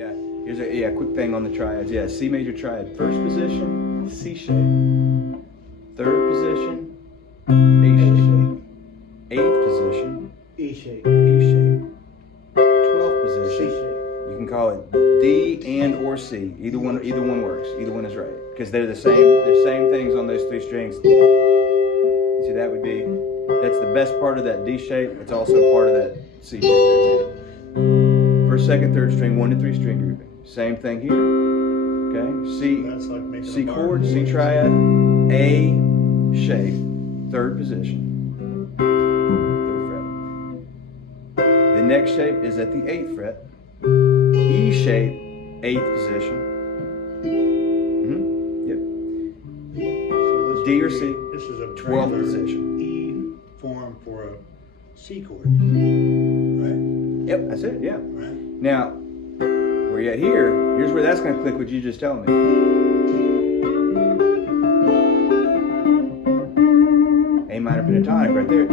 Yeah. Here's a quick thing on the triads. Yeah, C major triad, first position, C shape. Third position, A shape. Eighth position, E shape. E shape. 12th position, C shape. you can call it D and or C. Either one works. Either one is right because they're the same things on those three strings. See, that would be, that's the best part of that D shape. It's also part of that C shape there too. First, second, third string, 1 to 3 string grouping. Same thing here. Okay, C, That's like making C a chord, bar. C triad, A shape, third position, 3rd fret. The next shape is at the 8th fret. E shape, 8th position. Yep. So D or C, this is a 12th regular position. E form for a C chord, right? Yep, that's it, yeah. Right. Now, where you at here, here's where that's going to click what you just told me. A minor pentatonic right there.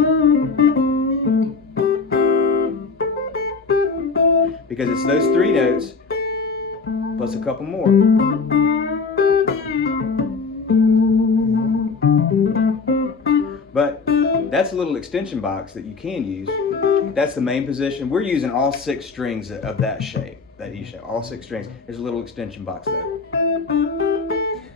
Because it's those 3 notes plus a couple more. But that's a little extension box that you can use. That's the main position. We're using all 6 strings of that shape, that E shape, all 6 strings. There's a little extension box there.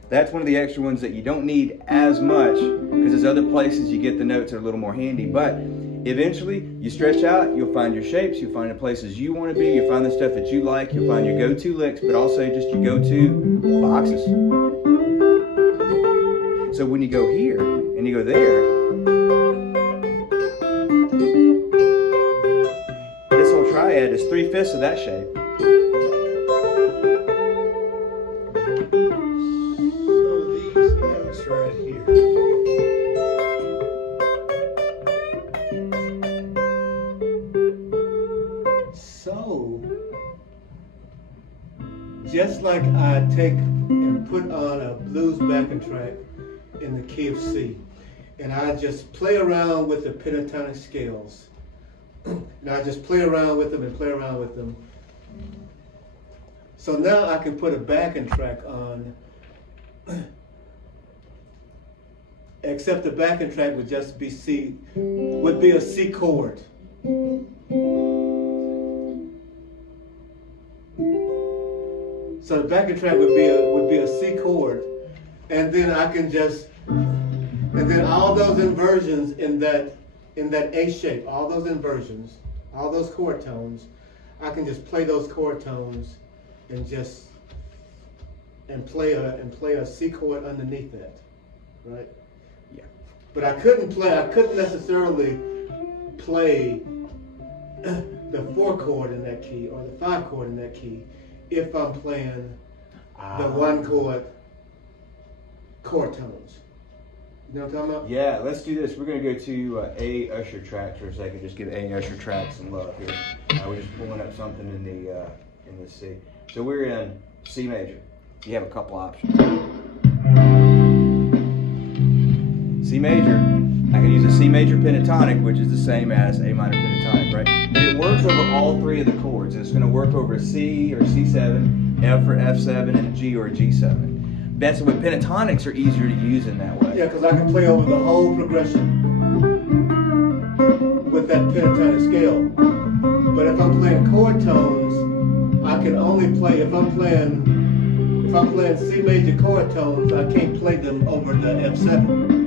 That's one of the extra ones that you don't need as much because there's other places you get the notes that are a little more handy. But eventually, you stretch out, you'll find your shapes, you'll find the places you want to be, you'll find the stuff that you like, you'll find your go-to licks, but also just your go-to boxes. So when you go here and you go there, this whole triad is 3/5 of that shape. So these notes right here. So, just like I take and put on a blues backing track in the key of C, and I just play around with the pentatonic scales, and I just play around with them and play around with them. So now I can put a backing track on, except the backing track would just be C, would be a C chord. So the backing track would be a C chord, and then I can just, and then all those inversions in that A shape, all those inversions, all those chord tones, I can just play those chord tones and just play a C chord underneath that, right? Yeah. But I couldn't necessarily play the 4 chord in that key or the 5 chord in that key if I'm playing the 1 chord tones. You know what I'm talking about? Yeah, let's do this. We're going to go to A Usher tracks for a second. Just give A Usher tracks some love here. We're just pulling up something in the C. So we're in C major. You have a couple options. C major. I can use a C major pentatonic, which is the same as A minor pentatonic, right? But it works over all 3 of the chords. It's going to work over a C or C7, F or F7, and a G or a G7. That's what pentatonics are easier to use in that way. Yeah, because I can play over the whole progression with that pentatonic scale. But if I'm playing chord tones, I can only play if I'm playing C major chord tones. I can't play them over the F7.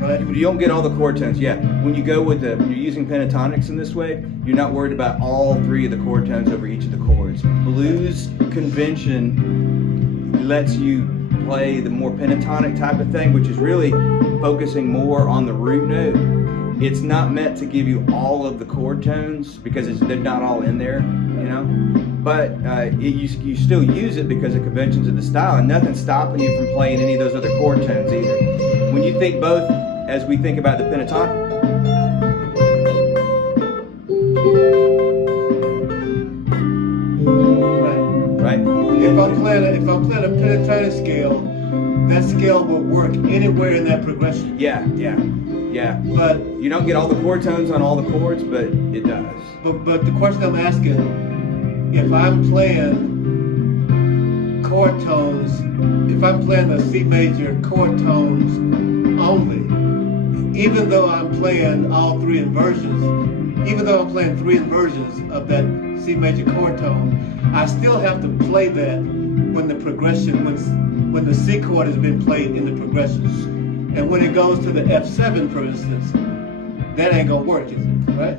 Right? You don't get all the chord tones. Yeah, when you go with when you're using pentatonics in this way, you're not worried about all 3 of the chord tones over each of the chords. Blues convention lets you play the more pentatonic type of thing, which is really focusing more on the root note. It's not meant to give you all of the chord tones because they're not all in there, you know. But you still use it because of conventions of the style, and nothing's stopping you from playing any of those other chord tones either. When you think both, as we think about the pentatonic. Right. If I'm playing a pentatonic scale, that scale will work anywhere in that progression. Yeah. But you don't get all the chord tones on all the chords, but it does. But the question I'm asking if I'm playing chord tones, if I'm playing the C major chord tones only, even though I'm playing all three inversions, even though I'm playing three inversions of that C major chord tone, I still have to play that when the progression, when the C chord has been played in the progressions. And when it goes to the F7, for instance, that ain't gonna work, is it? Right?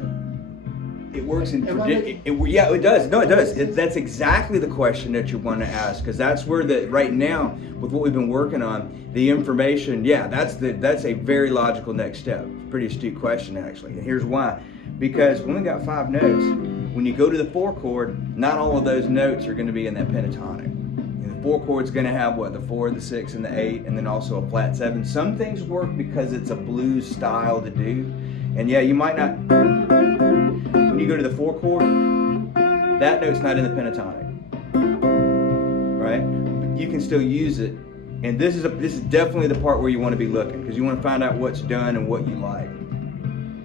It works in yeah, it does. No, it does. That's exactly the question that you want to ask, because that's where right now with what we've been working on, the information. Yeah, that's a very logical next step. Pretty astute question actually, and here's why. Because we only got 5 notes. When you go to the 4 chord, not all of those notes are going to be in that pentatonic. And the 4 chord's going to have what, the 4, the 6, and the 8, and then also a flat 7. Some things work because it's a blues style to do, and yeah, you might not. When you go to the 4 chord, that note's not in the pentatonic, right? But you can still use it, and this is definitely the part where you want to be looking, because you want to find out what's done and what you like.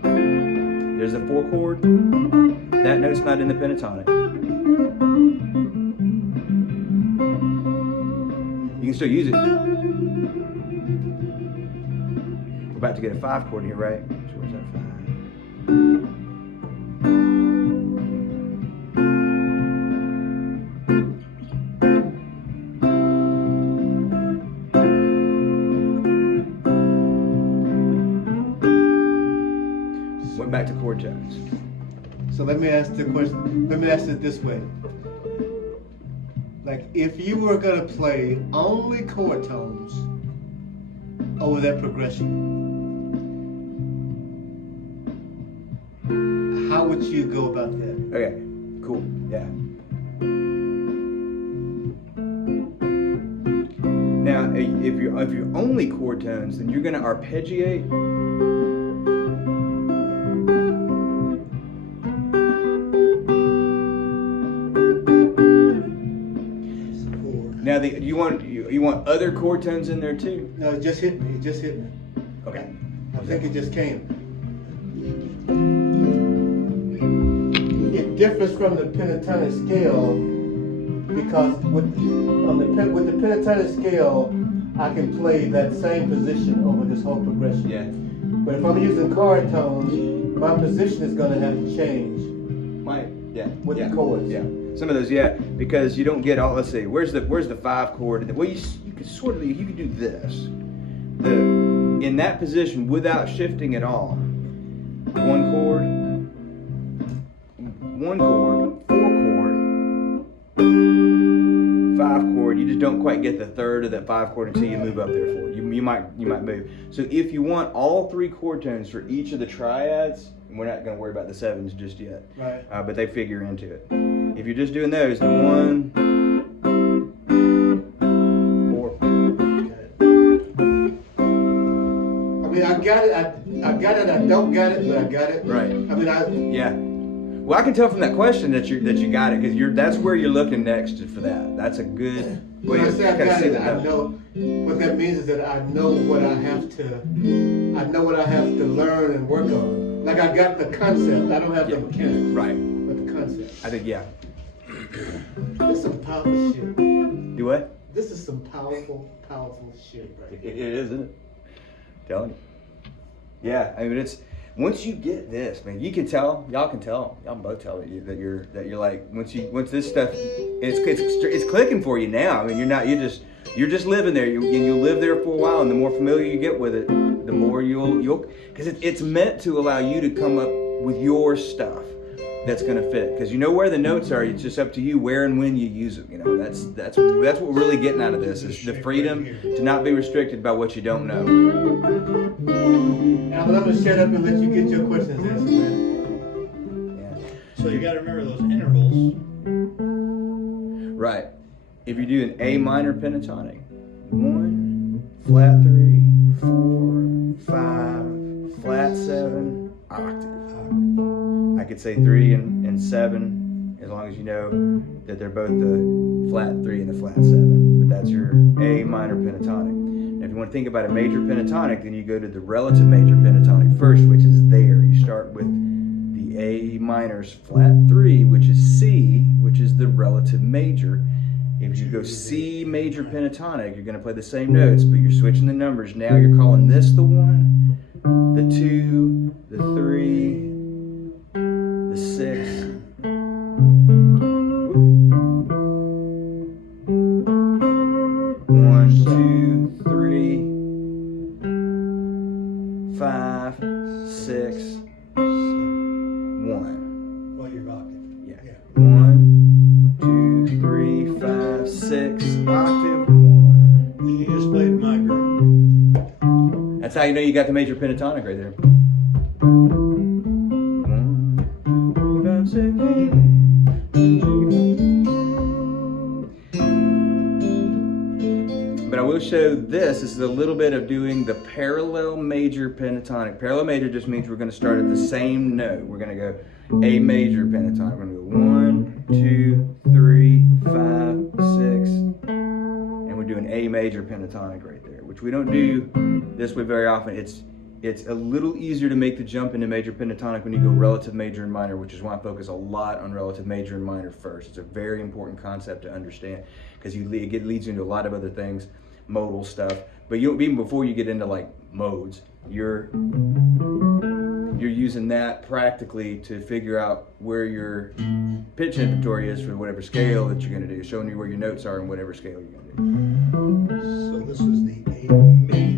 There's a 4 chord, that note's not in the pentatonic. You can still use it. We're about to get a 5 chord here, right? So where's that 5? Went back to chord tones. So let me ask the question. Let me ask it this way: like, if you were gonna play only chord tones over that progression, how would you go about that? Okay, cool, yeah. Now, if you're only chord tones, then you're gonna arpeggiate. Now, you want other chord tones in there too? No, it just hit me. It just hit me. Okay. I think it just came. It differs from the pentatonic scale because with the pentatonic scale, I can play that same position over this whole progression. Yeah. But if I'm using chord tones, my position is going to have to change. With the chords. Yeah. Some of those, yeah, because you don't get all. Let's see, where's the 5 chord? Well, you could you could do this. In that position without shifting at all. 1 chord, 4 chord, 5 chord. You just don't quite get the third of that 5 chord until you move up there for it. You might move. So if you want all 3 chord tones for each of the triads, we're not going to worry about the 7s just yet. Right. But they figure into it. If you're just doing those, then 1, 4. I mean, I got it. I got it. I don't got it, but I got it. Right. I mean, Yeah. Well, I can tell from that question that you got it, because that's where you're looking next for that. That's a good way when I to say I kind of got see it, the I note. know what that means is that I know what I have to learn and work on. Like, I got the concept. I don't have the mechanics. Right. But the concept. I think, yeah. This is some powerful shit. Do what? This is some powerful shit right It is, isn't it? Telling you. Yeah, I mean, it's once you get this, man, you can tell. Y'all can tell. Y'all can both tell that you're like once this stuff, it's clicking for you now. I mean, you're just living there. You live there for a while, and the more familiar you get with it, the more you'll because it's meant to allow you to come up with your stuff that's going to fit, because you know where the notes are. It's just up to you where and when you use them. You know, that's what we're really getting out of this, is the freedom to not be restricted by what you don't know. Alan, I'm gonna shut up and let you get your questions answered, man. Yeah. So you got to remember those intervals. Right. If you do an A minor pentatonic, 1, flat 3, 4, 5, flat 7, octave. I could say 3 and 7, as long as you know that they're both the flat 3 and the flat 7. But that's your A minor pentatonic. Now, if you want to think about a major pentatonic, then you go to the relative major pentatonic first, which is there. You start with the the A minor's flat 3, which is C, which is the relative major. If you go C major pentatonic, you're going to play the same notes, but you're switching the numbers. Now you're calling this the 1, the 2, the 3, the 6. 1, 2, 3, 5, 6, 1. Well, you're octave. Yeah. 1, 2, 3, 5, 6, octave 1. And you just played my group. That's how you know you got the major pentatonic right there. 1, 2, 3, 5, 6, 8. But I will show this. This is a little bit of doing the parallel major pentatonic. Parallel major just means we're going to start at the same note. We're going to go A major pentatonic. We're going to go 1, 2, 3, 5, 6. And we're doing A major pentatonic right there, which we don't do this way very often. It's a little easier to make the jump into major pentatonic when you go relative major and minor, which is why I focus a lot on relative major and minor first. It's a very important concept to understand because it leads you into a lot of other things, modal stuff. But even before you get into like modes, you're using that practically to figure out where your pitch inventory is for whatever scale that you're going to do, showing you where your notes are in whatever scale you're going to do. So this is the A major